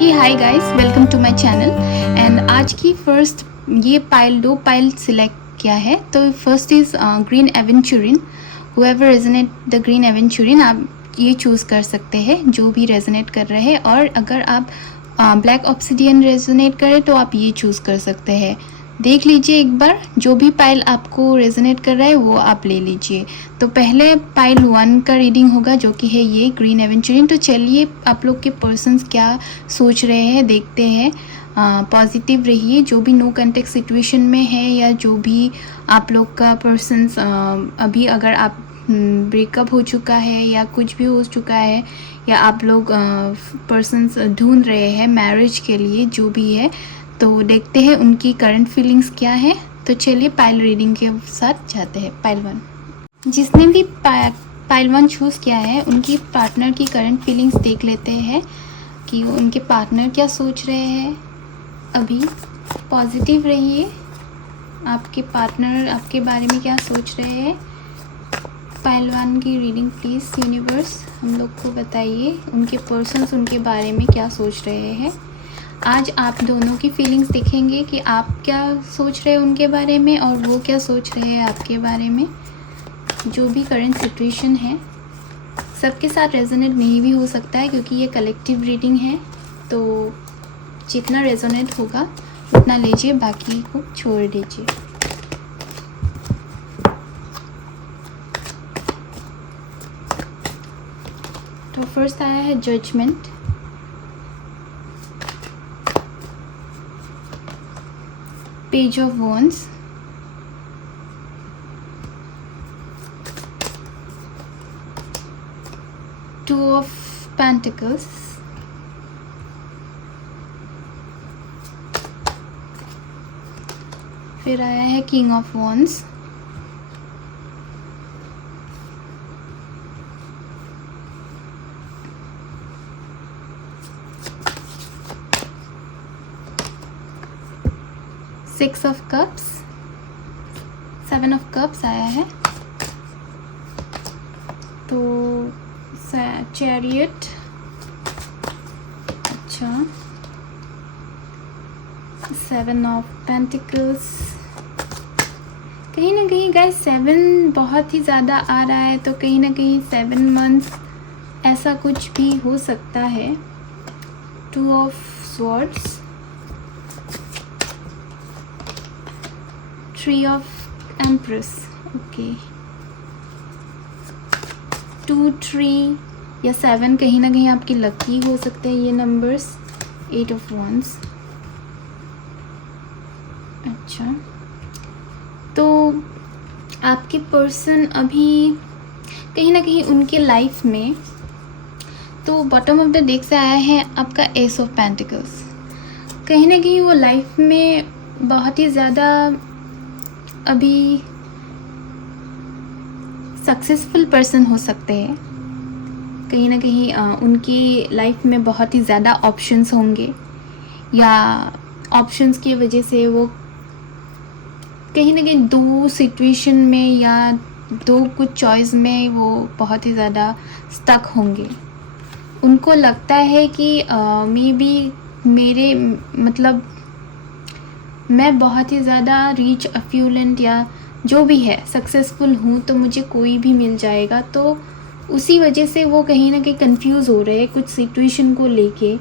Hey hi guys, welcome to my channel. And आज की first ये दो पाइल सिलेक्ट किया है। तो first is green aventurine. However resonate the green aventurine, आप ये चूज़ कर सकते हैं जो भी रेजोनेट कर रहे हैं। और अगर आप ब्लैक ऑब्सिडियन रेजोनेट करें तो आप ये चूज़ कर सकते हैं। देख लीजिए एक बार, जो भी पाइल आपको रेजोनेट कर रहा है वो आप ले लीजिए। तो पहले पाइल 1 का रीडिंग होगा जो कि है ये ग्रीन एवेंचुरिन। तो चलिए आप लोग के पर्सन्स क्या सोच रहे हैं देखते हैं। पॉजिटिव रहिए, जो भी नो कॉन्टेक्ट सिचुएशन में है या जो भी आप लोग का पर्सन्स अभी अगर आप ब्रेकअप हो चुका है या कुछ भी हो चुका है या आप लोग पर्सन्स ढूंढ रहे हैं मैरिज के लिए, जो भी है, तो देखते हैं उनकी करंट फीलिंग्स क्या है। तो चलिए पाइल रीडिंग के साथ जाते हैं। पाइल 1, जिसने भी पाइल 1 चूज़ किया है उनकी पार्टनर की करंट फीलिंग्स देख लेते हैं कि उनके पार्टनर क्या सोच रहे हैं। अभी पॉजिटिव रहिए, आपके पार्टनर आपके बारे में क्या सोच रहे हैं। पाइल 1 की रीडिंग प्लीज़ यूनिवर्स हम लोग को बताइए, उनके पर्सन्स उनके बारे में क्या सोच रहे हैं। आज आप दोनों की फीलिंग्स देखेंगे कि आप क्या सोच रहे हैं उनके बारे में और वो क्या सोच रहे हैं आपके बारे में। जो भी करंट सिचुएशन है सबके साथ रेजोनेट नहीं भी हो सकता है क्योंकि ये कलेक्टिव रीडिंग है। तो जितना रेजोनेट होगा उतना लीजिए, बाकी को छोड़ दीजिए। तो फर्स्ट आया है judgement, page of wands, two of pentacles, फिर आया है king of wands, six of cups, 7 of cups आया है। तो चैरियट, अच्छा, 7 ऑफ पेंटिकल्स। कहीं ना कहीं गाइस 7 बहुत ही ज़्यादा आ रहा है, तो कहीं ना कहीं 7 मंथ्स ऐसा कुछ भी हो सकता है। 2 of swords, 3 of empress, okay. 2, 3 या 7 कहीं ना कहीं आपकी लकी हो सकते हैं ये नंबर्स। 8 ऑफ वॉन्ड्स, अच्छा। तो आपके पर्सन अभी कहीं ना कहीं उनके लाइफ में, तो बॉटम ऑफ द डेक से आया है आपका एस ऑफ पेंटिकल्स। कहीं ना कहीं वो लाइफ में बहुत ही ज़्यादा अभी सक्सेसफुल पर्सन हो सकते हैं। कहीं ना कहीं उनकी लाइफ में बहुत ही ज़्यादा ऑप्शंस होंगे या ऑप्शंस की वजह से वो कहीं ना कहीं 2 सिचुएशन में या 2 कुछ चॉइस में वो बहुत ही ज़्यादा स्टक होंगे। उनको लगता है कि मे बी मेरे मतलब मैं बहुत ही ज़्यादा रिच अफ्यूलेंट या जो भी है सक्सेसफुल हूँ तो मुझे कोई भी मिल जाएगा। तो उसी वजह से वो कहीं ना कहीं कंफ्यूज हो रहे हैं कुछ सिचुएशन को लेके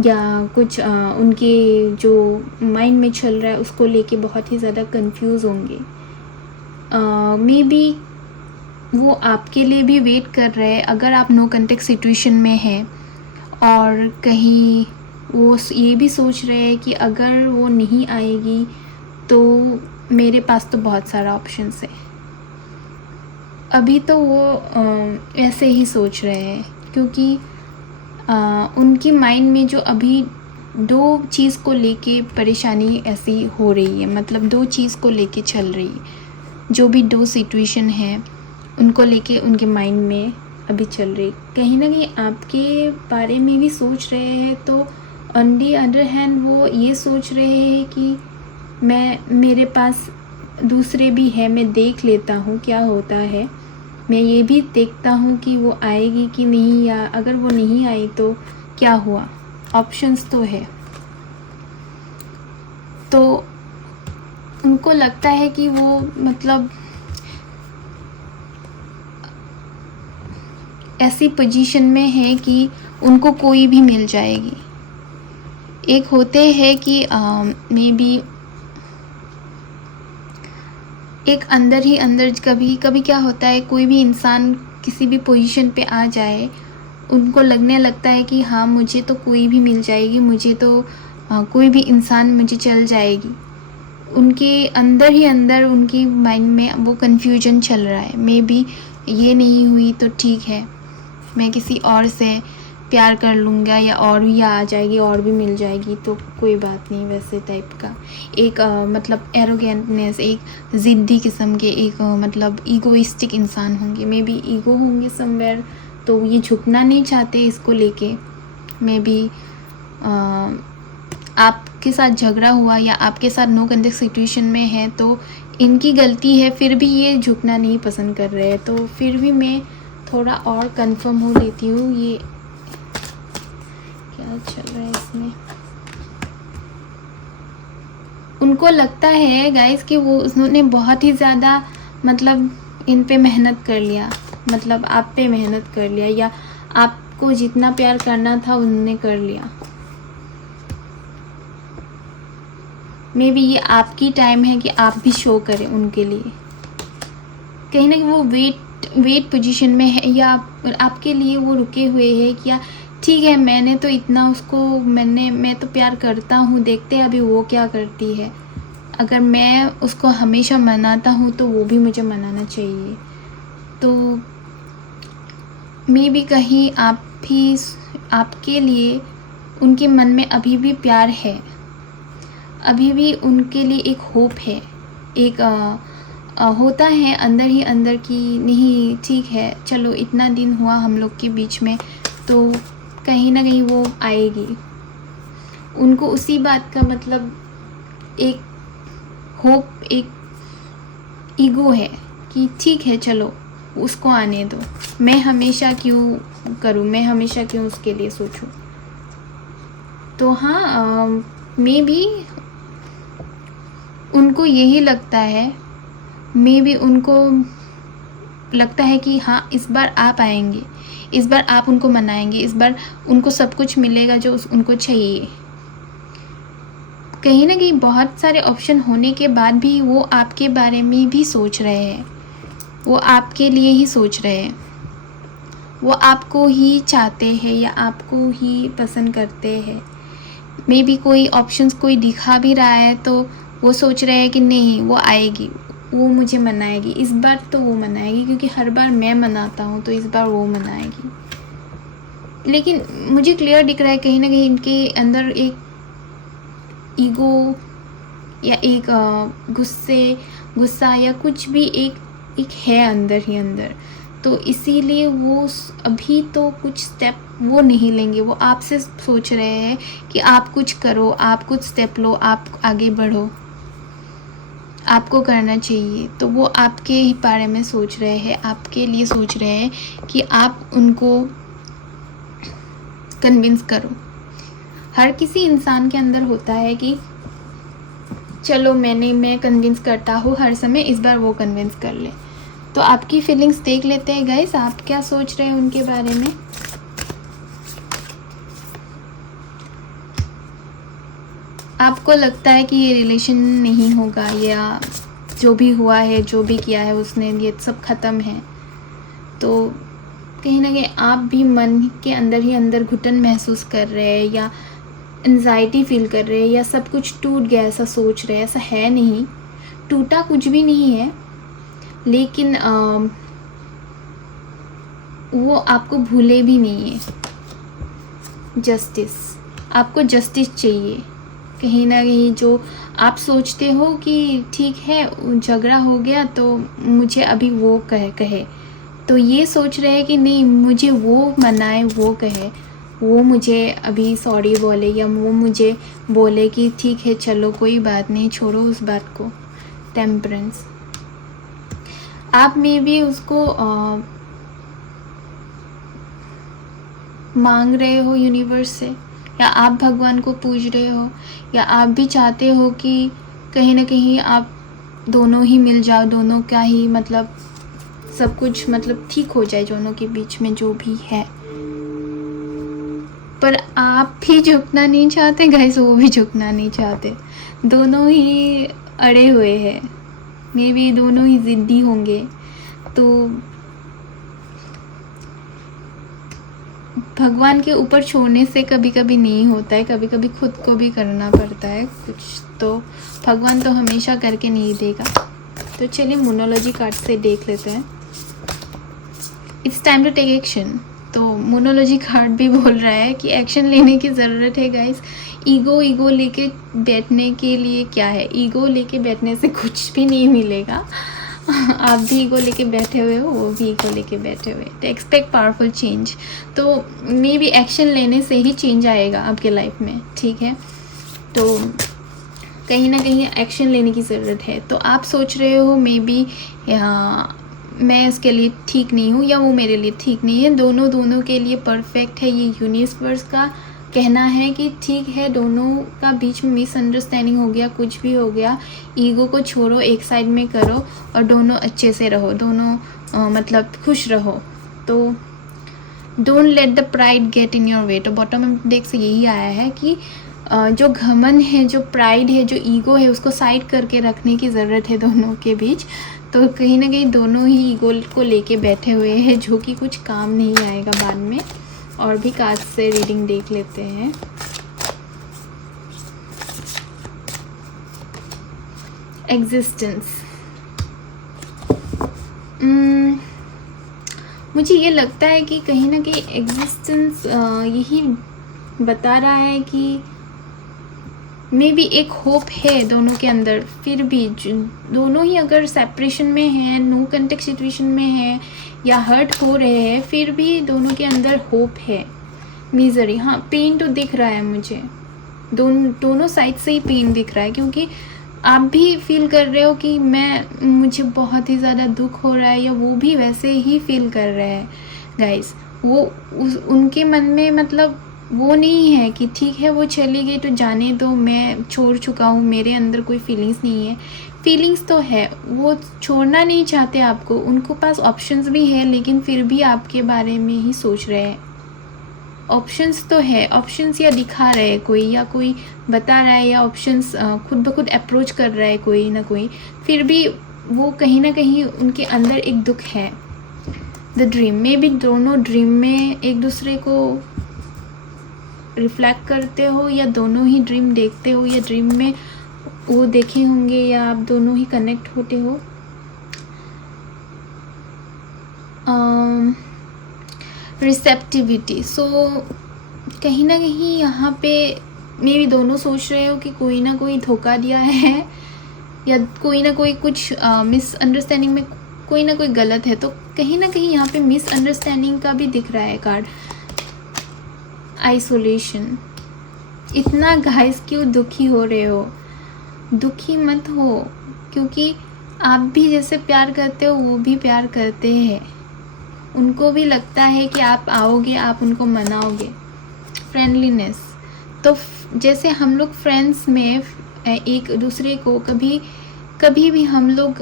या कुछ उनके जो माइंड में चल रहा है उसको लेके बहुत ही ज़्यादा कंफ्यूज होंगे। मे बी वो आपके लिए भी वेट कर रहे हैं अगर आप नो कॉन्टेक्ट सिचुएशन में हैं, और कहीं वो ये भी सोच रहे हैं कि अगर वो नहीं आएगी तो मेरे पास तो बहुत सारा ऑप्शंस है। अभी तो वो ऐसे ही सोच रहे हैं क्योंकि उनकी माइंड में जो अभी 2 चीज़ को लेके परेशानी ऐसी हो रही है, मतलब 2 चीज़ को लेके चल रही है। जो भी 2 सिचुएशन है उनको लेके उनके माइंड में अभी चल रही। कहीं ना कहीं आपके बारे में भी सोच रहे हैं, तो ऑन दी अदर हैंड वो ये सोच रहे हैं कि मेरे पास दूसरे भी है, मैं देख लेता हूँ क्या होता है। मैं ये भी देखता हूँ कि वो आएगी कि नहीं, या अगर वो नहीं आई तो क्या हुआ। ऑप्शंस तो है। तो उनको लगता है कि वो मतलब ऐसी पोजीशन में है कि उनको कोई भी मिल जाएगी। एक होते हैं कि मे बी एक अंदर ही अंदर कभी कभी क्या होता है, कोई भी इंसान किसी भी पोजीशन पे आ जाए, उनको लगने लगता है कि हाँ मुझे तो कोई भी मिल जाएगी, मुझे तो कोई भी इंसान मुझे चल जाएगी। उनके अंदर ही अंदर उनकी माइंड में वो कन्फ्यूजन चल रहा है। मे बी ये नहीं हुई तो ठीक है, मैं किसी और से प्यार कर लूँगा या और भी आ जाएगी और भी मिल जाएगी तो कोई बात नहीं, वैसे टाइप का एक मतलब एरोगेंटनेस, एक ज़िद्दी किस्म के, एक मतलब ईगोइस्टिक इंसान होंगे। मे बी ईगो होंगे समवेयर, तो ये झुकना नहीं चाहते इसको लेके। मे बी आपके साथ झगड़ा हुआ या आपके साथ नो कंटेक्ट सिचुएशन में है तो इनकी गलती है, फिर भी ये झुकना नहीं पसंद कर रहे हैं। तो फिर भी मैं थोड़ा और कंफर्म हो लेती हूँ ये क्या चल रहा है इसमें। उनको लगता है गाइस कि वो उन्होंने बहुत ही ज़्यादा मतलब इन पे मेहनत कर लिया, मतलब आप पे मेहनत कर लिया, या आपको जितना प्यार करना था उन्होंने कर लिया। मे बी ये आपकी टाइम है कि आप भी शो करें उनके लिए। कहीं ना कहीं वो वेट पोजीशन में है, या आपके लिए वो रुके हुए हैं कि ठीक है मैंने तो इतना उसको मैं तो प्यार करता हूँ, देखते हैं अभी वो क्या करती है। अगर मैं उसको हमेशा मनाता हूँ तो वो भी मुझे मनाना चाहिए। तो मे बी कहीं आपके लिए उनके मन में अभी भी प्यार है, अभी भी उनके लिए एक होप है, एक होता है अंदर ही अंदर कि नहीं ठीक है चलो इतना दिन हुआ हम लोग के बीच में, तो कहीं ना कहीं वो आएगी। उनको उसी बात का मतलब एक होप, एक ईगो है कि ठीक है चलो उसको आने दो, मैं हमेशा क्यों करूँ, मैं हमेशा क्यों उसके लिए सोचूं। तो हाँ मे बी उनको यही लगता है, मे बी उनको लगता है कि हाँ इस बार आप आएंगे, इस बार आप उनको मनाएंगे, इस बार उनको सब कुछ मिलेगा जो उनको चाहिए। कहीं ना कहीं बहुत सारे ऑप्शन होने के बाद भी वो आपके बारे में भी सोच रहे हैं, वो आपके लिए ही सोच रहे हैं, वो आपको ही चाहते हैं या आपको ही पसंद करते हैं। मे बी कोई ऑप्शंस कोई दिखा भी रहा है तो वो सोच रहे हैं कि नहीं वो आएगी, वो मुझे मनाएगी, इस बार तो वो मनाएगी क्योंकि हर बार मैं मनाता हूँ तो इस बार वो मनाएगी। लेकिन मुझे क्लियर दिख रहा है कहीं ना कहीं इनके अंदर एक ईगो या एक गुस्सा या कुछ भी एक है अंदर ही अंदर। तो इसीलिए वो अभी तो कुछ स्टेप वो नहीं लेंगे, वो आपसे सोच रहे हैं कि आप कुछ करो, आप कुछ स्टेप लो, आप आगे बढ़ो, आपको करना चाहिए। तो वो आपके ही बारे में सोच रहे हैं, आपके लिए सोच रहे हैं कि आप उनको कन्विंस करो। हर किसी इंसान के अंदर होता है कि चलो मैं कन्विंस करता हूँ हर समय, इस बार वो कन्विंस कर ले। तो आपकी फीलिंग्स देख लेते हैं गाइस, आप क्या सोच रहे हैं उनके बारे में। आपको लगता है कि ये रिलेशन नहीं होगा, या जो भी हुआ है, जो भी किया है उसने, ये सब ख़त्म है। तो कहीं ना कहीं आप भी मन के अंदर ही अंदर घुटन महसूस कर रहे हैं, या एंजाइटी फील कर रहे हैं, या सब कुछ टूट गया ऐसा सोच रहे हैं। ऐसा है नहीं, टूटा कुछ भी नहीं है, लेकिन वो आपको भूले भी नहीं है। जस्टिस, आपको जस्टिस चाहिए। कहीं ना कहीं जो आप सोचते हो कि ठीक है झगड़ा हो गया तो मुझे अभी वो कहे, तो ये सोच रहे हैं कि नहीं मुझे वो मनाए, वो कहे, वो मुझे अभी सॉरी बोले, या वो मुझे बोले कि ठीक है चलो कोई बात नहीं, छोड़ो उस बात को। टेम्परेंस, आप में भी उसको मांग रहे हो यूनिवर्स से या आप भगवान को पूज रहे हो, या आप भी चाहते हो कि कहीं ना कहीं आप दोनों ही मिल जाओ, दोनों का ही मतलब सब कुछ मतलब ठीक हो जाए दोनों के बीच में जो भी है। पर आप भी झुकना नहीं चाहते गाइस, वो भी झुकना नहीं चाहते, दोनों ही अड़े हुए हैं, मे बी दोनों ही ज़िद्दी होंगे। तो भगवान के ऊपर छोड़ने से कभी कभी नहीं होता है, कभी कभी खुद को भी करना पड़ता है कुछ, तो भगवान तो हमेशा करके नहीं देगा। तो चलिए मोनोलॉजी कार्ड से देख लेते हैं। It's time to take action. तो मोनोलॉजी कार्ड भी बोल रहा है कि एक्शन लेने की ज़रूरत है गाइस। ईगो लेके बैठने के लिए क्या है, ईगो लेके बैठने से कुछ भी नहीं मिलेगा। आप भी ईगो लेके बैठे हुए हो, वो भी ईगो लेके बैठे हुए, तो एक्सपेक्ट पावरफुल चेंज। तो मे बी एक्शन लेने से ही चेंज आएगा आपके लाइफ में, ठीक है। तो कहीं ना कहीं एक्शन लेने की ज़रूरत है। तो आप सोच रहे हो मे बी मैं इसके लिए ठीक नहीं हूँ या वो मेरे लिए ठीक नहीं है, दोनों के लिए परफेक्ट है, ये यूनिवर्स का कहना है कि ठीक है, दोनों का बीच में मिसअंडरस्टैंडिंग हो गया, कुछ भी हो गया, ईगो को छोड़ो, एक साइड में करो और दोनों अच्छे से रहो, दोनों मतलब खुश रहो। तो don't let the pride get in your way. तो बॉटम में देख से यही आया है कि जो घमंड है, जो प्राइड है, जो ईगो है, उसको साइड करके रखने की ज़रूरत है दोनों के बीच। तो कहीं ना कहीं दोनों ही ईगो को लेके बैठे हुए हैं, जो कि कुछ काम नहीं आएगा बाद में। और भी कार्ड से रीडिंग देख लेते हैं। एग्जिस्टेंस। मुझे ये लगता है कि कहीं ना कहीं एग्जिस्टेंस यही बता रहा है कि मे बी एक होप है दोनों के अंदर, फिर भी दोनों ही अगर सेपरेशन में हैं, नो कांटेक्ट सिचुएशन में है या हर्ट हो रहे हैं, फिर भी दोनों के अंदर होप है। मिजरी, हाँ, पेन तो दिख रहा है मुझे, दोनों साइड से ही पेन दिख रहा है, क्योंकि आप भी फील कर रहे हो कि मुझे बहुत ही ज़्यादा दुख हो रहा है, या वो भी वैसे ही फील कर रहे हैं गाइस। वो उनके मन में मतलब वो नहीं है कि ठीक है वो चली गई तो जाने दो, मैं छोड़ चुका हूँ, मेरे अंदर कोई फीलिंग्स नहीं है। फीलिंग्स तो है, वो छोड़ना नहीं चाहते आपको, उनको पास ऑप्शंस भी है, लेकिन फिर भी आपके बारे में ही सोच रहे हैं। ऑप्शंस तो है, ऑप्शंस या दिखा रहे हैं कोई, या कोई बता रहा है, या ऑप्शंस खुद ब खुद अप्रोच कर रहा है कोई ना कोई, फिर भी वो कहीं ना कहीं उनके अंदर एक दुख है। द ड्रीम में भी दोनों ड्रीम में एक दूसरे को रिफ्लेक्ट करते हो, या दोनों ही ड्रीम देखते हो, या ड्रीम में वो देखे होंगे, या आप दोनों ही कनेक्ट होते हो। रिसेप्टिविटी। सो कहीं ना कहीं यहाँ पे मे भी दोनों सोच रहे हो कि कोई ना कोई धोखा दिया है, या कोई ना कोई कुछ मिसअंडरस्टैंडिंग में कोई ना कोई गलत है। तो कहीं ना कहीं यहाँ पे मिसअंडरस्टैंडिंग का भी दिख रहा है कार्ड। आइसोलेशन। इतना गाइस क्यों दुखी हो रहे हो, दुखी मत हो, क्योंकि आप भी जैसे प्यार करते हो वो भी प्यार करते हैं, उनको भी लगता है कि आप आओगे, आप उनको मनाओगे। फ्रेंडलीनेस। तो जैसे हम लोग फ्रेंड्स में एक दूसरे को कभी भी हम लोग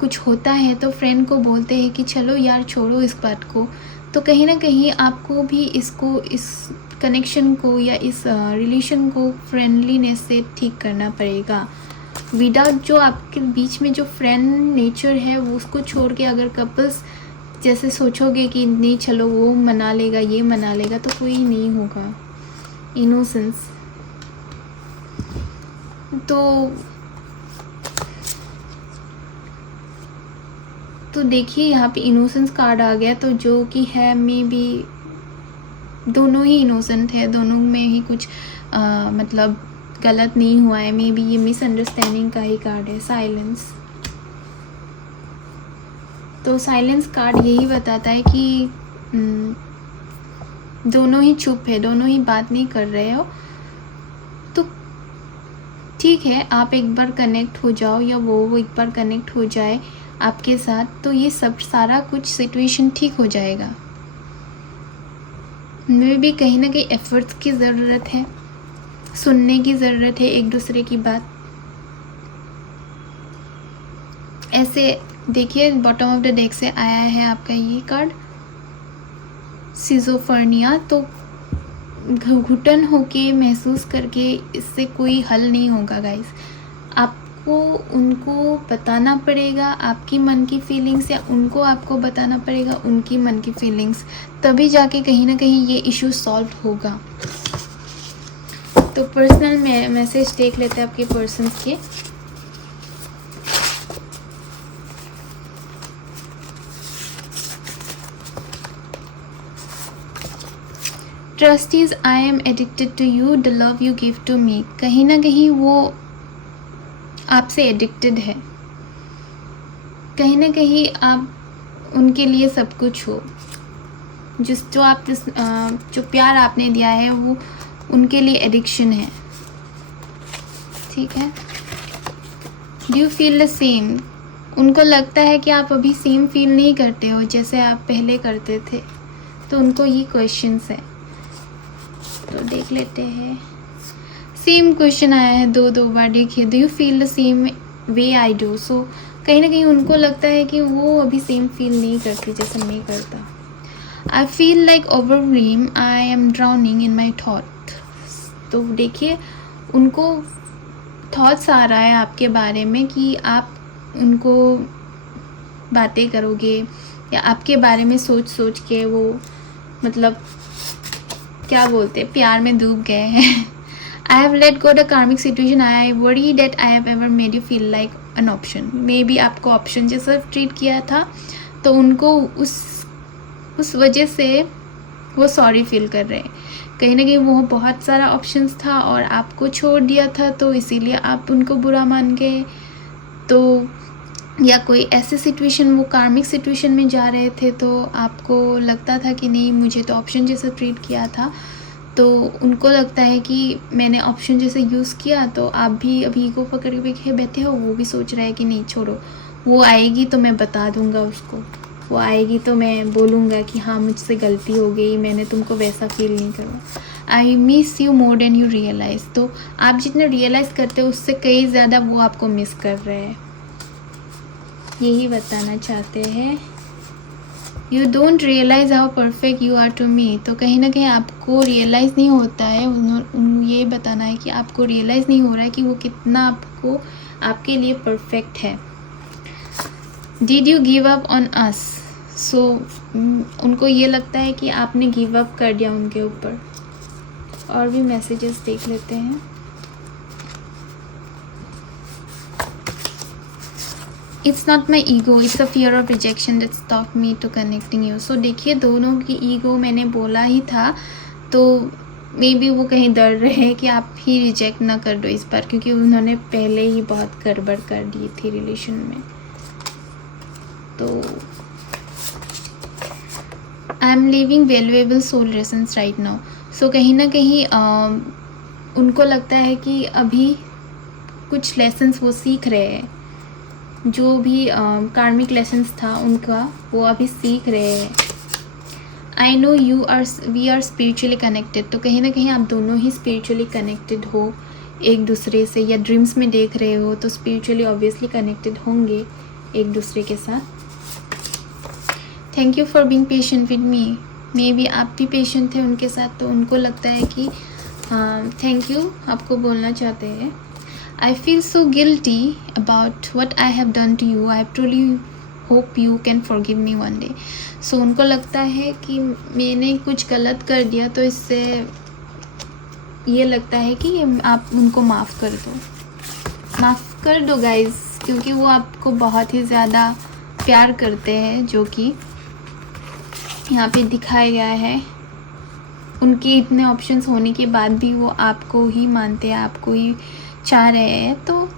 कुछ होता है तो फ्रेंड को बोलते हैं कि चलो यार छोड़ो इस बात को, तो कहीं ना कहीं आपको भी इस कनेक्शन को या इस रिलेशन को फ्रेंडलीनेस से ठीक करना पड़ेगा। विदाउट जो आपके बीच में जो फ्रेंड नेचर है वो उसको छोड़ के अगर कपल्स जैसे सोचोगे कि नहीं चलो वो मना लेगा, ये मना लेगा, तो कोई नहीं होगा। इनोसेंस। तो देखिए यहाँ पे इनोसेंस कार्ड आ गया, तो जो कि है मे बी दोनों ही इनोसेंट है, दोनों में ही कुछ मतलब गलत नहीं हुआ है, मे बी ये मिसअंडरस्टैंडिंग का ही कार्ड है। साइलेंस। तो साइलेंस कार्ड यही बताता है कि दोनों ही चुप है, दोनों ही बात नहीं कर रहे हो, तो ठीक है आप एक बार कनेक्ट हो जाओ, या वो एक बार कनेक्ट हो जाए आपके साथ, तो ये सब सारा कुछ सिचुएशन ठीक हो जाएगा। में भी कहीं ना कहीं एफर्ट्स की ज़रूरत है, सुनने की ज़रूरत है एक दूसरे की बात। ऐसे देखिए बॉटम ऑफ द डेक से आया है आपका ये कार्ड सिजोफर्निया। तो घुटन होके महसूस करके इससे कोई हल नहीं होगा गाइस। आपको उनको बताना पड़ेगा आपकी मन की फीलिंग्स, या उनको आपको बताना पड़ेगा उनकी मन की फीलिंग्स, तभी जाके कहीं ना कहीं ये इशू सॉल्व होगा। तो पर्सनल मैसेज देख लेते हैं आपके पर्सन के। Trust is I am addicted to you, the love you give to me. कहीं ना कहीं वो आपसे एडिक्टेड है, कहीं ना कहीं आप उनके लिए सब कुछ हो। जो प्यार आपने दिया है वो उनके लिए एडिक्शन है, ठीक है। Do you feel the same? उनको लगता है कि आप अभी सेम फील नहीं करते हो जैसे आप पहले करते थे, तो उनको ये क्वेश्चंस है। तो देख लेते हैं। सेम क्वेश्चन आया है दो बार, देखिए। Do you feel the same way I do? So कहीं ना कहीं उनको लगता है कि वो अभी सेम फील नहीं करती जैसे मैं करता। I feel like overwhelm, I am drowning in my thought. तो देखिए उनको थॉट्स आ रहा है आपके बारे में कि आप उनको बातें करोगे या आपके बारे में सोच सोच के वो मतलब क्या बोलते हैं, प्यार में डूब गए हैं। I have let go the karmic situation, I worry that I have ever made you feel like an option. Maybe आपको ऑप्शन जैसा ट्रीट किया था, तो उनको उस वजह से वो सॉरी फील कर रहे हैं। कहीं ना कहीं वो बहुत सारा ऑप्शंस था और आपको छोड़ दिया था, तो इसीलिए आप उनको बुरा मान गए। तो या कोई ऐसे सिचुएशन, वो कार्मिक सिचुएशन में जा रहे थे, तो आपको लगता था कि नहीं मुझे तो ऑप्शन जैसा ट्रीट किया था, तो उनको लगता है कि मैंने ऑप्शन जैसे यूज़ किया, तो आप भी अभी ईगो पकड़ के बैठे हो। वो भी सोच रहा है कि नहीं छोड़ो, वो आएगी तो मैं बता दूंगा उसको, वो आएगी तो मैं बोलूँगा कि हाँ मुझसे गलती हो गई, मैंने तुमको वैसा फील नहीं करवा। I miss you more than you realise. तो आप जितना रियलाइज़ करते हो उससे कई ज़्यादा वो आपको मिस कर रहे हैं, यही बताना चाहते हैं। You don't realise how perfect you are to me. तो कहीं ना कहीं आपको रियलाइज़ नहीं होता है, ये बताना है कि आपको रियलाइज़ नहीं हो रहा है कि वो कितना आपके लिए परफेक्ट है। Did you give up on us? So उनको ये लगता है कि आपने गिव अप कर दिया उनके ऊपर। और भी मैसेजेस देख लेते हैं। It's not my ego, it's a fear of rejection that stop me to connecting you. So देखिए दोनों की ईगो मैंने बोला ही था, तो मे बी वो कहीं डर रहे हैं कि आप ही रिजेक्ट ना कर दो इस बार, क्योंकि उन्होंने पहले ही बहुत गड़बड़ कर दी थी रिलेशन में। तो I am living valuable soul lessons right now. So कहीं ना कहीं उनको लगता है कि अभी कुछ लेसन्स वो सीख रहे हैं, जो भी कार्मिक लेसन्स था उनका वो अभी सीख रहे हैं। I know we are spiritually connected. तो कहीं ना कहीं आप दोनों ही स्पिरिचुअली कनेक्टेड हो एक दूसरे से, या ड्रीम्स में देख रहे हो तो स्पिरिचुअली ऑब्वियसली कनेक्टेड होंगे एक दूसरे के साथ। Thank you for being patient with me. Maybe आप भी पेशेंट थे उनके साथ, तो उनको लगता है कि थैंक यू आपको बोलना चाहते हैं। I feel so guilty about what I have done to you. I truly hope you can forgive me one day. So उनको लगता है कि मैंने कुछ गलत कर दिया, तो इससे ये लगता है कि आप उनको माफ़ कर दो गाइस, क्योंकि वो आपको बहुत ही ज़्यादा प्यार करते हैं, जो कि यहाँ पे दिखाया गया है। उनके इतने ऑप्शंस होने के बाद भी वो आपको ही मानते हैं, आपको ही चाह रहे हैं। तो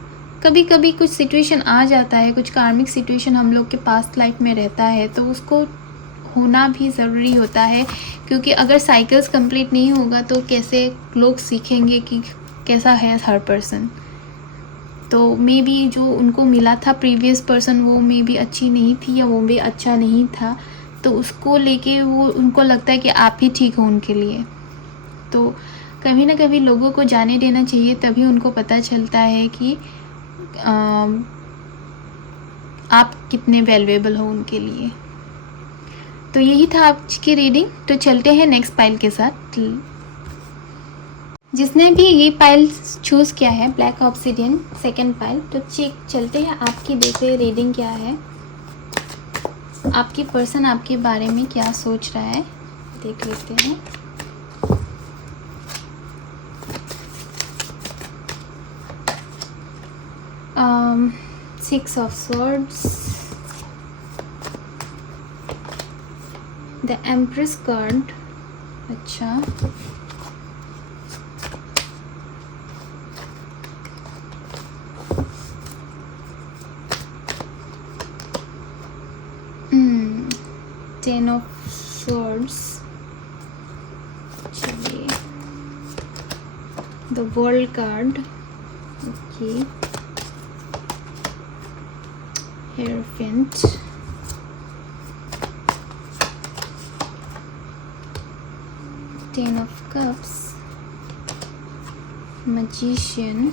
कभी कभी कुछ सिचुएशन आ जाता है, कुछ कार्मिक सिचुएशन हम लोग के पास्ट लाइफ में रहता है, तो उसको होना भी ज़रूरी होता है, क्योंकि अगर साइकिल्स कंप्लीट नहीं होगा तो कैसे लोग सीखेंगे कि कैसा है हर पर्सन। तो मे बी जो उनको मिला था प्रीवियस पर्सन, वो मे बी अच्छी नहीं थी या वो भी अच्छा नहीं था, तो उसको लेके वो उनको लगता है कि आप ही ठीक हो उनके लिए। तो कभी ना कभी लोगों को जाने देना चाहिए, तभी उनको पता चलता है कि आप कितने वैल्यूएबल हो उनके लिए। तो यही था आज की रीडिंग। तो चलते हैं नेक्स्ट पाइल के साथ। जिसने भी ये पाइल चूज़ किया है, ब्लैक ऑब्सिडियन सेकंड पाइल, तो चलते हैं आपकी देखते रीडिंग क्या है, आपकी पर्सन आपके बारे में क्या सोच रहा है, देख लेते हैं। Six of swords, the empress card, अच्छा, टेन ऑफ स्वॉर्ड्स, चलिए, the world card, okay, hierophant, ten of cups, magician,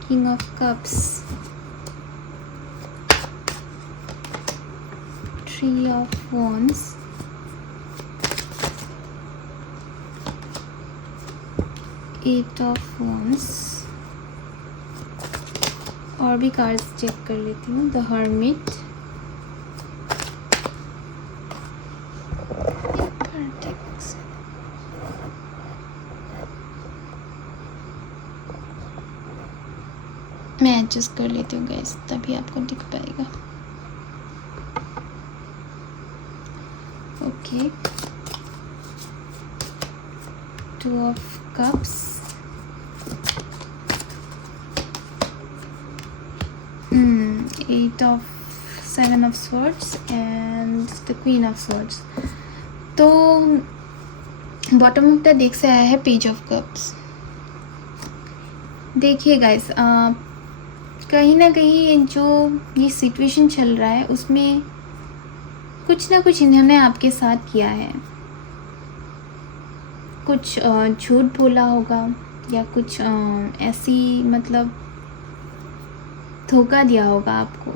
king of cups, three of wands, eight of wands, और भी कार्ड्स चेक कर लेती हूँ, द हर्मिट, मैं adjust कर लेती हूँ गाइस, तभी आपको दिख पाएगा। Okay, two of cups, eight of seven of swords and the queen of swords. तो बॉटम ऑफ द डेक से आया है पेज ऑफ कप्स। देखिए गाइस, कहीं ना कहीं जो ये सिचुएशन चल रहा है उसमें कुछ ना कुछ इन्होंने आपके साथ किया है, कुछ झूठ बोला होगा या कुछ ऐसी मतलब धोखा दिया होगा आपको,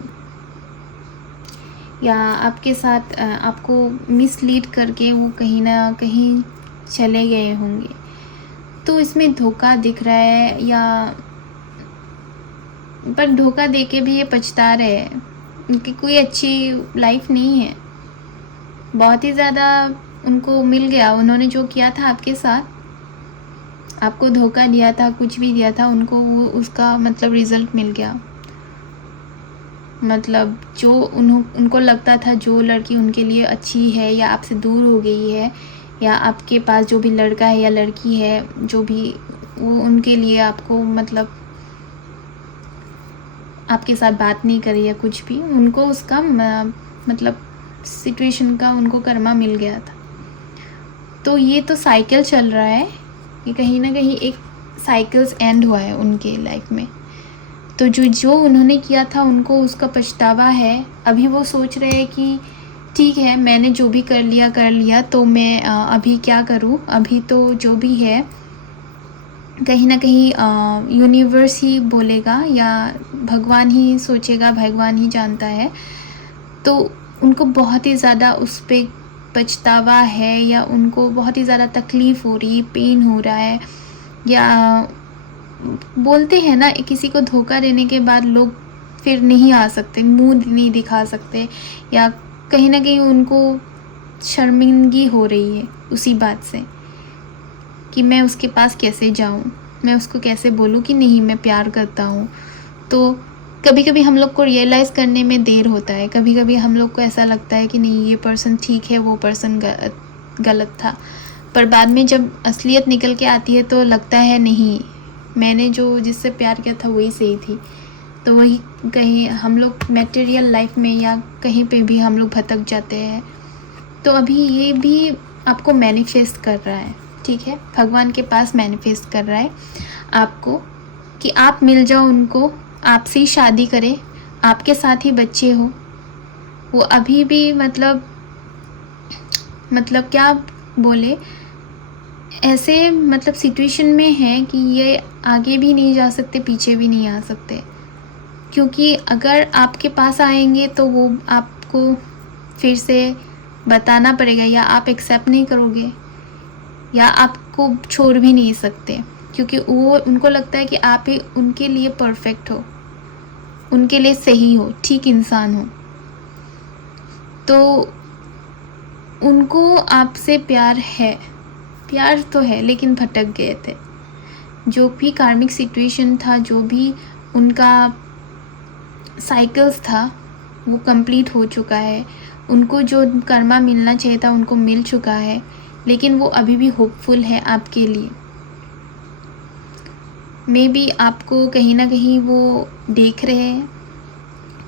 या आपके साथ आपको मिसलीड करके वो कहीं ना कहीं चले गए होंगे। तो इसमें धोखा दिख रहा है, या पर धोखा देके भी ये पछता रहे हैं, उनकी कोई अच्छी लाइफ नहीं है, बहुत ही ज़्यादा उनको मिल गया। उन्होंने जो किया था आपके साथ, आपको धोखा दिया था, कुछ भी दिया था, उनको वो उसका मतलब रिज़ल्ट मिल गया। मतलब जो उनको लगता था जो लड़की उनके लिए अच्छी है या आपसे दूर हो गई है, या आपके पास जो भी लड़का है या लड़की है, जो भी वो उनके लिए आपको मतलब आपके साथ बात नहीं करी या कुछ भी, उनको उसका मतलब सिचुएशन का उनको कर्मा मिल गया था। तो ये तो साइकिल चल रहा है, ये कहीं ना कहीं एक साइकिल्स एंड हुआ है उनके लाइफ में। तो जो उन्होंने किया था उनको उसका पछतावा है। अभी वो सोच रहे हैं कि ठीक है, मैंने जो भी कर लिया, तो मैं अभी क्या करूँ, अभी तो जो भी है कहीं ना कहीं यूनिवर्स ही बोलेगा या भगवान ही सोचेगा, भगवान ही जानता है। तो उनको बहुत ही ज़्यादा उस पर पछतावा है, या उनको बहुत ही ज़्यादा तकलीफ़ हो रही है, पेन हो रहा है, या बोलते हैं ना किसी को धोखा देने के बाद लोग फिर नहीं आ सकते, मुंह नहीं दिखा सकते, या कहीं ना कहीं उनको शर्मिंदगी हो रही है उसी बात से कि मैं उसके पास कैसे जाऊं, मैं उसको कैसे बोलूं कि नहीं मैं प्यार करता हूं। तो कभी कभी हम लोग को रियलाइज़ करने में देर होता है, कभी कभी हम लोग को ऐसा लगता है कि नहीं ये पर्सन ठीक है, वो पर्सन गलत था, पर बाद में जब असलियत निकल के आती है तो लगता है नहीं, मैंने जो जिससे प्यार किया था वही सही थी। तो वही कहीं हम लोग मटेरियल लाइफ में या कहीं पे भी हम लोग भटक जाते हैं। तो अभी ये भी आपको मैनिफेस्ट कर रहा है, ठीक है, भगवान के पास मैनिफेस्ट कर रहा है आपको कि आप मिल जाओ उनको, आपसे ही शादी करें, आपके साथ ही बच्चे हो, वो अभी भी मतलब क्या बोले, ऐसे मतलब सिचुएशन में है कि ये आगे भी नहीं जा सकते, पीछे भी नहीं आ सकते, क्योंकि अगर आपके पास आएंगे तो वो आपको फिर से बताना पड़ेगा, या आप एक्सेप्ट नहीं करोगे, या आपको छोड़ भी नहीं सकते, क्योंकि वो उनको लगता है कि आप ही उनके लिए परफेक्ट हो, उनके लिए सही हो, ठीक इंसान हो। तो उनको आपसे प्यार है, प्यार तो है, लेकिन भटक गए थे। जो भी कार्मिक सिचुएशन था, जो भी उनका साइकिल्स था, वो कंप्लीट हो चुका है। उनको जो कर्मा मिलना चाहिए था उनको मिल चुका है, लेकिन वो अभी भी होपफुल है आपके लिए। मे बी आपको कहीं ना कहीं वो देख रहे हैं,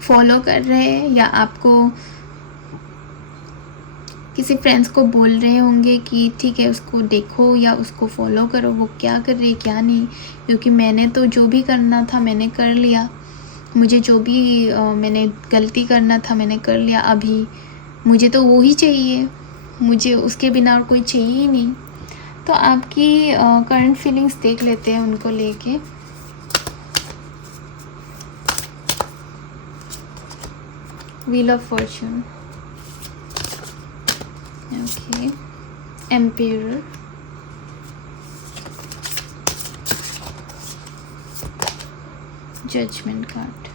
फॉलो कर रहे हैं, या आपको किसी फ्रेंड्स को बोल रहे होंगे कि ठीक है उसको देखो या उसको फॉलो करो, वो क्या कर रही है क्या नहीं, क्योंकि मैंने तो जो भी करना था मैंने कर लिया, मुझे जो भी मैंने गलती करना था मैंने कर लिया, अभी मुझे तो वो ही चाहिए, मुझे उसके बिना और कोई चाहिए ही नहीं। तो आपकी करंट फीलिंग्स देख लेते हैं उनको लेके। Wheel of fortune, okay, empire, judgement card.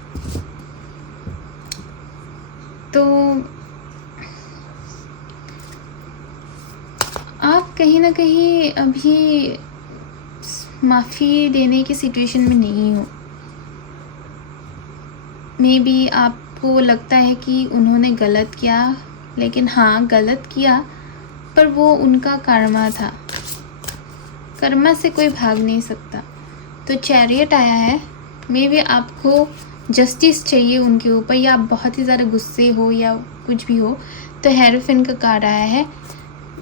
तो आप कहीं ना कहीं अभी माफ़ी देने की सिचुएशन में नहीं हो। मे बी आपको लगता है कि उन्होंने गलत किया, लेकिन हाँ गलत किया, पर वो उनका कर्मा था, कर्मा से कोई भाग नहीं सकता। तो चैरियट आया है, मे बी आपको जस्टिस चाहिए उनके ऊपर, या आप बहुत ही ज़्यादा गुस्से हो या कुछ भी हो। तो हेरोफिन का कार्ड आया है।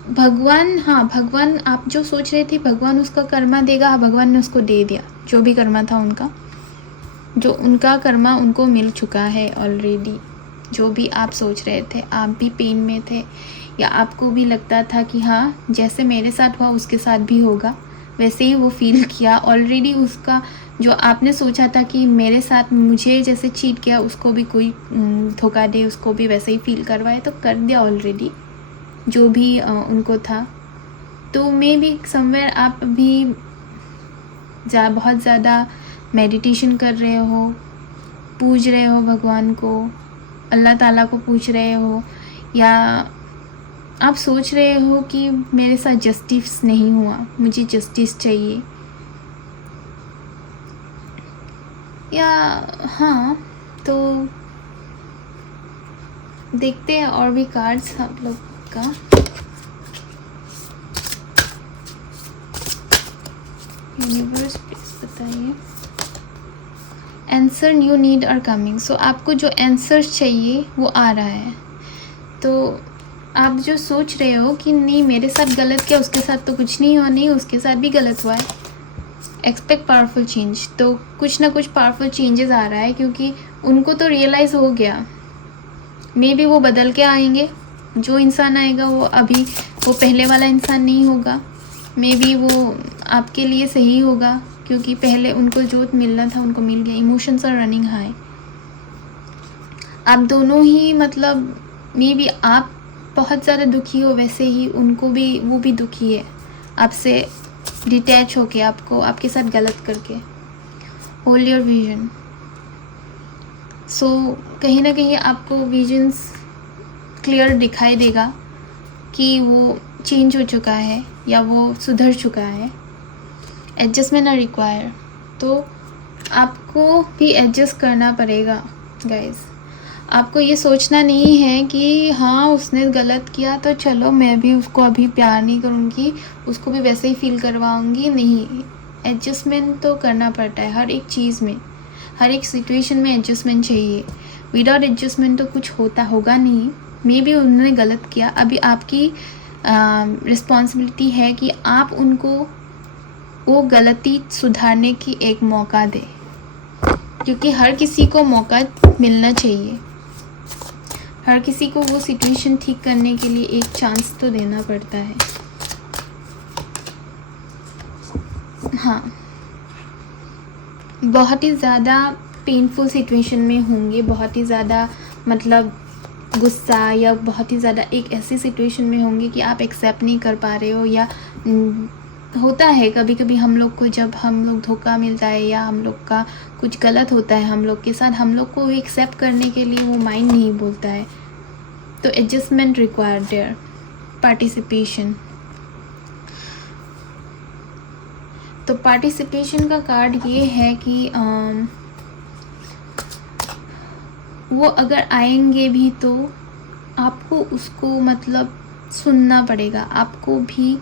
भगवान, हाँ भगवान, आप जो सोच रहे थे भगवान उसका कर्मा देगा, हाँ भगवान ने उसको दे दिया, जो भी कर्मा था उनका, जो उनका कर्मा उनको मिल चुका है ऑलरेडी। जो भी आप सोच रहे थे, आप भी पेन में थे, या आपको भी लगता था कि हाँ जैसे मेरे साथ हुआ उसके साथ भी होगा, वैसे ही वो फील किया ऑलरेडी। उसका जो आपने सोचा था कि मेरे साथ मुझे जैसे चीट किया उसको भी कोई धोखा दे, उसको भी वैसे ही फील करवाए, तो कर दिया ऑलरेडी जो भी उनको था। तो मे बी समवेयर आप अभी बहुत ज़्यादा मेडिटेशन कर रहे हो, पूज रहे हो भगवान को, अल्लाह ताला को पूछ रहे हो, या आप सोच रहे हो कि मेरे साथ जस्टिस नहीं हुआ, मुझे जस्टिस चाहिए, या हाँ। तो देखते हैं और भी कार्ड्स आप लोग का। यूनिवर्स प्लीज बताइए। Answer you need are coming. So आपको जो आंसर्स चाहिए वो आ रहा है। तो आप जो सोच रहे हो कि नहीं मेरे साथ गलत किया, उसके साथ तो कुछ नहीं हुआ, नहीं उसके साथ भी गलत हुआ है, एक्सपेक्ट पावरफुल चेंज। तो कुछ ना कुछ पावरफुल चेंजेस आ रहा है, क्योंकि उनको तो रियलाइज़ हो गया। मे बी वो बदल के आएंगे, जो इंसान आएगा वो अभी वो पहले वाला इंसान नहीं होगा, मे बी वो आपके लिए सही होगा, क्योंकि पहले उनको जो मिलना था उनको मिल गया। Emotions are running high. आप दोनों ही मतलब मे बी आप बहुत ज़्यादा दुखी हो, वैसे ही उनको भी, वो भी दुखी है आपसे डिटैच होके, आपको आपके साथ गलत करके। Hold your vision. सो कहीं ना कहीं आपको विजन्स क्लियर दिखाई देगा कि वो चेंज हो चुका है या वो सुधर चुका है। Adjustment are require. तो आपको भी एडजस्ट करना पड़ेगा गाइस। आपको ये सोचना नहीं है कि हाँ उसने गलत किया तो चलो मैं भी उसको अभी प्यार नहीं करूँगी, उसको भी वैसे ही फील करवाऊँगी। नहीं, एडजस्टमेंट तो करना पड़ता है हर एक चीज़ में, हर एक सिचुएशन में एडजस्टमेंट चाहिए। विदाउट एडजस्टमेंट तो कुछ होगा नहीं। मे बी उन्होंने गलत किया, अभी आपकी रिस्पॉन्सिबिलिटी है कि आप उनको वो गलती सुधारने की एक मौका दें, क्योंकि हर किसी को मौका मिलना चाहिए। हर किसी को वो सिचुएशन ठीक करने के लिए एक चांस तो देना पड़ता है। हाँ, बहुत ही ज़्यादा पेनफुल सिचुएशन में होंगे, बहुत ही ज़्यादा मतलब गुस्सा, या बहुत ही ज़्यादा एक ऐसी सिचुएशन में होंगे कि आप एक्सेप्ट नहीं कर पा रहे हो, या होता है कभी कभी हम लोग को, जब हम लोग धोखा मिलता है या हम लोग का कुछ गलत होता है हम लोग के साथ, हम लोग को एक्सेप्ट करने के लिए वो माइंड नहीं बोलता है। तो एडजस्टमेंट रिक्वायर्ड देयर, पार्टिसिपेशन। तो पार्टिसिपेशन का कार्ड ये है कि वो अगर आएंगे भी तो आपको उसको मतलब सुनना पड़ेगा, आपको भी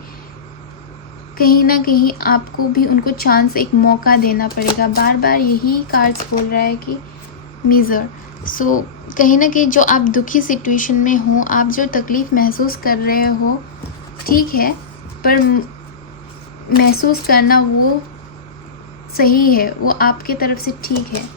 कहीं ना कहीं आपको भी उनको चांस, एक मौका देना पड़ेगा। बार बार यही कार्ड्स बोल रहा है कि मेजर। सो कहीं ना कहीं जो आप दुखी सिचुएशन में हो, आप जो तकलीफ़ महसूस कर रहे हो, ठीक है, पर महसूस करना वो सही है, वो आपके तरफ से ठीक है।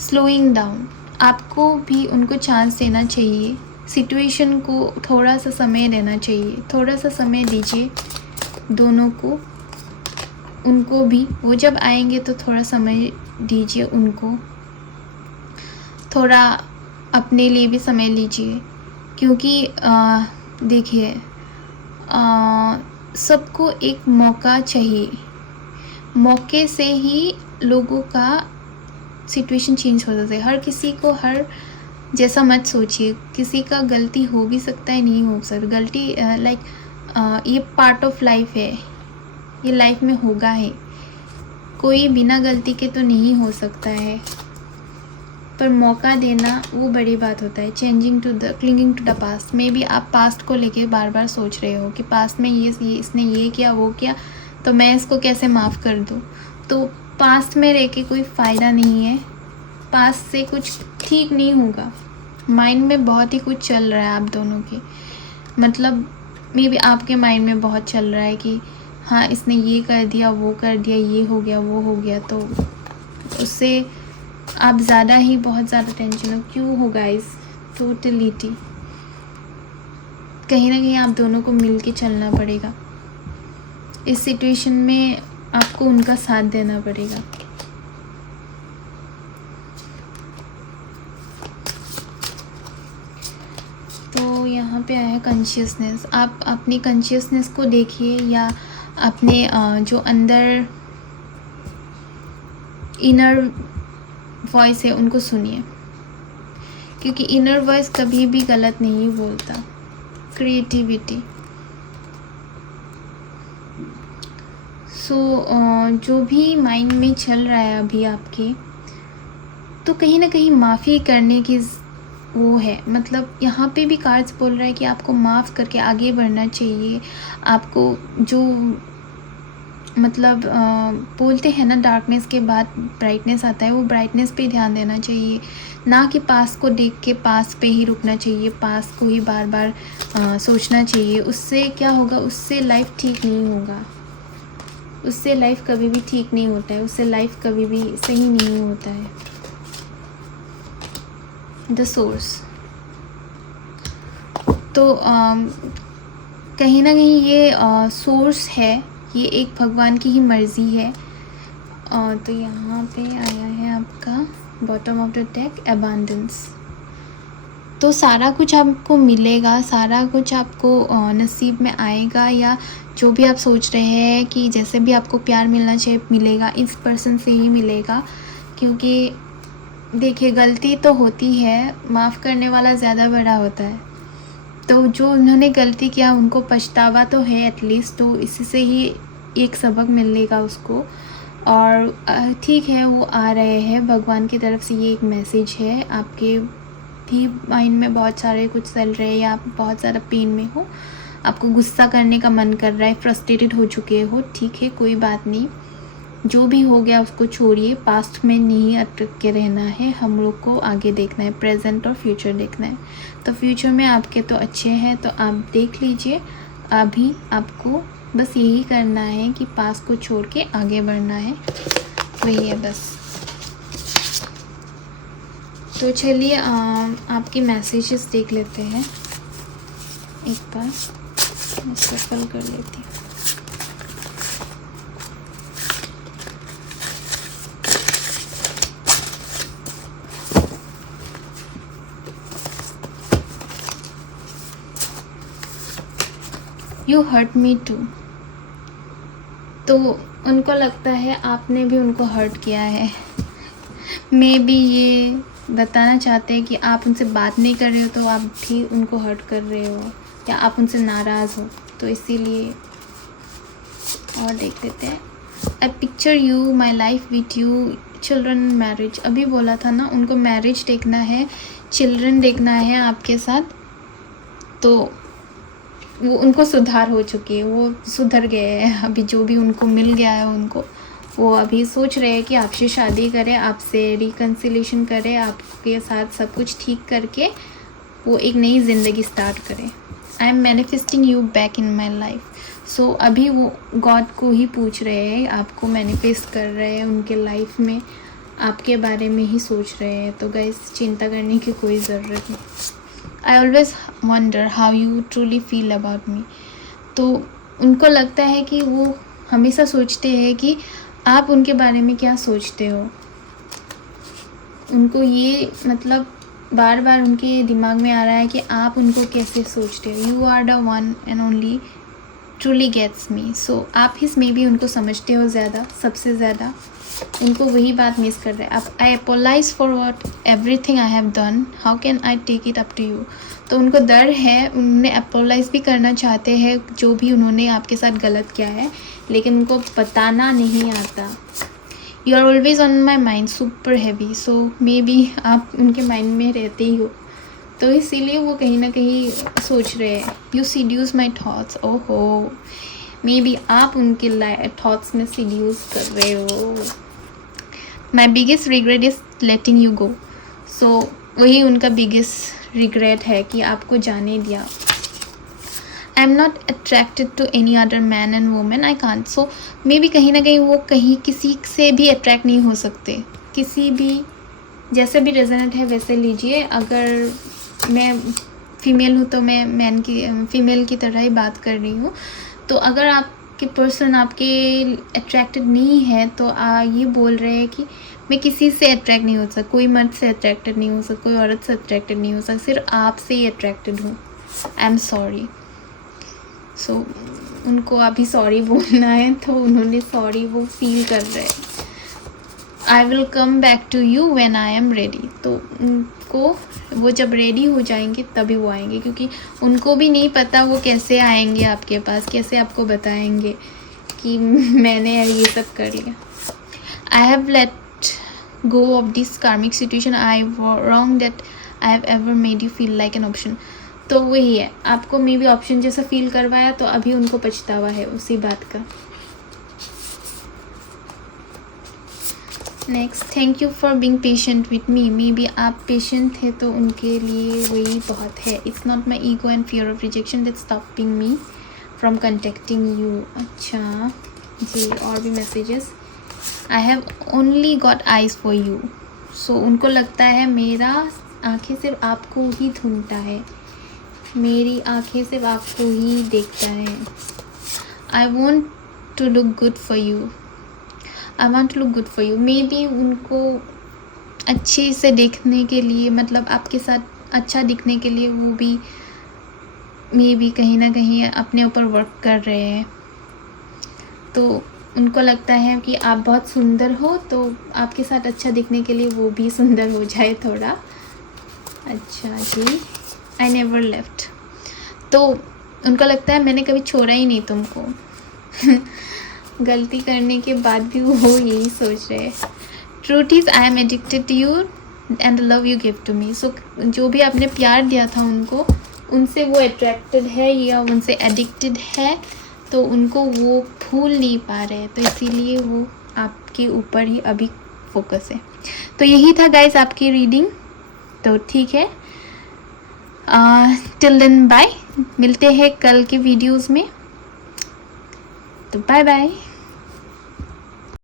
स्लोइंग डाउन, आपको भी उनको चांस देना चाहिए, सिचुएशन को थोड़ा सा समय देना चाहिए, थोड़ा सा समय दीजिए दोनों को, उनको भी। वो जब आएंगे तो थोड़ा समय दीजिए उनको, थोड़ा अपने लिए भी समय लीजिए, क्योंकि देखिए सबको एक मौका चाहिए, मौके से ही लोगों का सिचुएशन चेंज हो जाता है। हर किसी को हर जैसा मत सोचिए, किसी का गलती हो भी सकता है, नहीं हो सकता गलती, ये पार्ट ऑफ लाइफ है, ये लाइफ में होगा है, कोई बिना गलती के तो नहीं हो सकता है, पर मौका देना वो बड़ी बात होता है। क्लिंगिंग टू द पास्ट में भी आप पास्ट को लेके बार बार सोच रहे हो कि पास्ट में ये इसने ये किया वो किया, तो मैं इसको कैसे माफ़ कर दूँ। तो पास्ट में रह के कोई फ़ायदा नहीं है, पास्ट से कुछ ठीक नहीं होगा। माइंड में बहुत ही कुछ चल रहा है आप दोनों के, मतलब मे बी आपके माइंड में बहुत चल रहा है कि हाँ इसने ये कर दिया, वो कर दिया, ये हो गया, वो हो गया, तो उससे आप ज़्यादा ही बहुत ज़्यादा टेंशन हो। क्यों हो गाइस? टोटलिटी, कहीं ना कहीं आप दोनों को मिल के चलना पड़ेगा। इस सिचुएशन में आपको उनका साथ देना पड़ेगा। तो यहाँ पे आया है कॉन्शियसनेस। आप अपनी कॉन्शियसनेस को देखिए, या अपने जो अंदर इनर वॉइस है उनको सुनिए, क्योंकि इनर वॉइस कभी भी गलत नहीं बोलता। क्रिएटिविटी, जो भी माइंड में चल रहा है अभी आपके, तो कहीं ना कहीं माफ़ी करने की वो है, मतलब यहाँ पे भी कार्ड्स बोल रहा है कि आपको माफ़ करके आगे बढ़ना चाहिए। आपको जो मतलब बोलते हैं ना, डार्कनेस के बाद ब्राइटनेस आता है, वो ब्राइटनेस पे ध्यान देना चाहिए, ना कि पास को देख के पास पे ही रुकना चाहिए, पास को ही बार बार सोचना चाहिए। उससे क्या होगा, उससे लाइफ ठीक नहीं होगा, उससे लाइफ कभी भी ठीक नहीं होता है, उससे लाइफ कभी भी सही नहीं होता है। द सोर्स, तो कहीं ना कहीं ये सोर्स है, ये एक भगवान की ही मर्ज़ी है। तो यहाँ पे आया है आपका bottom of the deck, abundance. तो सारा कुछ आपको मिलेगा, सारा कुछ आपको नसीब में आएगा, या जो भी आप सोच रहे हैं कि जैसे भी आपको प्यार मिलना चाहिए मिलेगा, इस पर्सन से ही मिलेगा। क्योंकि देखिए गलती तो होती है, माफ़ करने वाला ज़्यादा बड़ा होता है। तो जो उन्होंने गलती किया उनको पछतावा तो है एटलीस्ट, तो इसी से ही एक सबक मिलेगा उसको। और ठीक है, वो आ रहे हैं भगवान की तरफ से, ये एक मैसेज है। आपके भी माइंड में बहुत सारे कुछ चल रहे हैं, या आप बहुत ज़्यादा पेन में हो, आपको गुस्सा करने का मन कर रहा है, फ्रस्ट्रेटेड हो चुके हो, ठीक है, कोई बात नहीं, जो भी हो गया उसको छोड़िए, पास्ट में नहीं अटक के रहना है, हम लोग को आगे देखना है, प्रेजेंट और फ्यूचर देखना है। तो फ्यूचर में आपके तो अच्छे हैं, तो आप देख लीजिए। अभी आपको बस यही करना है कि पास्ट को छोड़ के आगे बढ़ना है, वही है बस। तो चलिए आपकी मैसेजेस देख लेते हैं एक बार। मैं सफल कर लेती हूँ। You hurt me too. तो उनको लगता है आपने भी उनको हर्ट किया है। मे बी ये बताना चाहते हैं कि आप उनसे बात नहीं कर रहे हो तो आप भी उनको हर्ट कर रहे हो, या आप उनसे नाराज़ हो, तो इसीलिए। और देख लेते हैं। I picture you my life with you, children, marriage. अभी बोला था ना, उनको मैरिज देखना है, चिल्ड्रन देखना है आपके साथ। तो वो उनको सुधार हो चुकी है, वो सुधर गए हैं। अभी जो भी उनको मिल गया है उनको, वो अभी सोच रहे हैं कि आपसे शादी करें, आपसे रिकन्सिलेशन करें, आपके साथ सब कुछ ठीक करके वो एक नई ज़िंदगी स्टार्ट करें। I am manifesting you back in my life. So अभी वो गॉड को ही पूछ रहे हैं, आपको मैनिफेस्ट कर रहे हैं उनके लाइफ में, आपके बारे में ही सोच रहे हैं। तो गाइस, चिंता करने की कोई ज़रूरत नहीं। I always wonder how you truly feel about me. तो उनको लगता है कि वो हमेशा सोचते हैं कि आप उनके बारे में क्या सोचते हो। उनको ये मतलब बार बार उनके दिमाग में आ रहा है कि आप उनको कैसे सोचते हो। You are the one and only truly gets me. So आप ही में भी उनको समझते हो ज़्यादा, सबसे ज़्यादा। उनको वही बात मिस कर रहे हैं आप। I apologise for what everything I have done, how can I take it up to you. तो उनको डर है, उन्हें अपोलाइज भी करना चाहते हैं जो भी उन्होंने आपके साथ गलत किया है, लेकिन उनको बताना नहीं आता। You are always on my mind super heavy. So maybe आप उनके माइंड में रहते ही हो, तो इसीलिए वो कहीं ना कहीं सोच रहे हैं। You seduce my thoughts. ओहो, मे बी आप उनके थॉट्स में सीड्यूस कर रहे हो। My biggest regret is letting you go. So वही उनका बिगेस्ट रिग्रेट है कि आपको जाने दिया। I am not attracted to any other man and women, I can't. So maybe कहीं ना कहीं वो कहीं किसी से भी अट्रैक्ट नहीं हो सकते, किसी भी, जैसे भी रेजोनेट है वैसे लीजिए। अगर मैं फीमेल हूँ तो मैं फीमेल की तरह ही बात कर रही हूँ। तो अगर आपके पर्सन आपके अट्रैक्टेड नहीं है तो ये बोल रहे हैं कि मैं किसी से अट्रैक्ट नहीं हो सकता, कोई मर्द से अट्रैक्टेड नहीं हो सकता, कोई औरत से अट्रैक्टेड नहीं हो सकता, सिर्फ आपसे ही अट्रैक्टेड हूँ। I am sorry. सो उनको अभी सॉरी बोलना है, तो उन्होंने सॉरी वो फील कर रहे हैं। I will come back to you when I am ready. तो उनको वो जब रेडी हो जाएंगे तभी वो आएंगे, क्योंकि उनको भी नहीं पता वो कैसे आएंगे आपके पास, कैसे आपको बताएंगे कि मैंने ये सब कर लिया। I have let go of this karmic situation, I wrong that I have ever made you feel like an option. तो वही है, आपको मे बी ऑप्शन जैसा फील करवाया, तो अभी उनको पछतावा है उसी बात का। Next, thank you for being patient with me. Maybe आप पेशेंट थे तो उनके लिए वही बहुत है। It's not my ego and fear of rejection that stopping me from contacting you. अच्छा जी, और भी messages. I have only got eyes for you. So उनको लगता है मेरा आँखें सिर्फ आपको ही ढूंढता है, मेरी आँखें सिर्फ आपको ही देखता है। I want to look good for you, I want to look good for you. Maybe उनको अच्छे से देखने के लिए, मतलब आपके साथ अच्छा दिखने के लिए, वो भी मे बी कहीं ना कहीं अपने ऊपर वर्क कर रहे हैं। तो उनको लगता है कि आप बहुत सुंदर हो, तो आपके साथ अच्छा दिखने के लिए वो भी सुंदर हो जाए थोड़ा। अच्छा जी, आई नेवर लेफ्ट। तो उनको लगता है मैंने कभी छोड़ा ही नहीं तुमको। गलती करने के बाद भी वो यही सोच रहे हैं। Truth is I am addicted to you and love you give to me. So जो भी आपने प्यार दिया था उनको, उनसे वो अट्रैक्टेड है या उनसे एडिक्टेड है, तो उनको वो भूल नहीं पा रहे हैं, तो इसीलिए वो आपके ऊपर ही अभी फोकस है। तो यही था गाइस आपकी रीडिंग। तो ठीक है, टिल देन बाय, मिलते हैं कल के वीडियोस में। तो बाय बाय।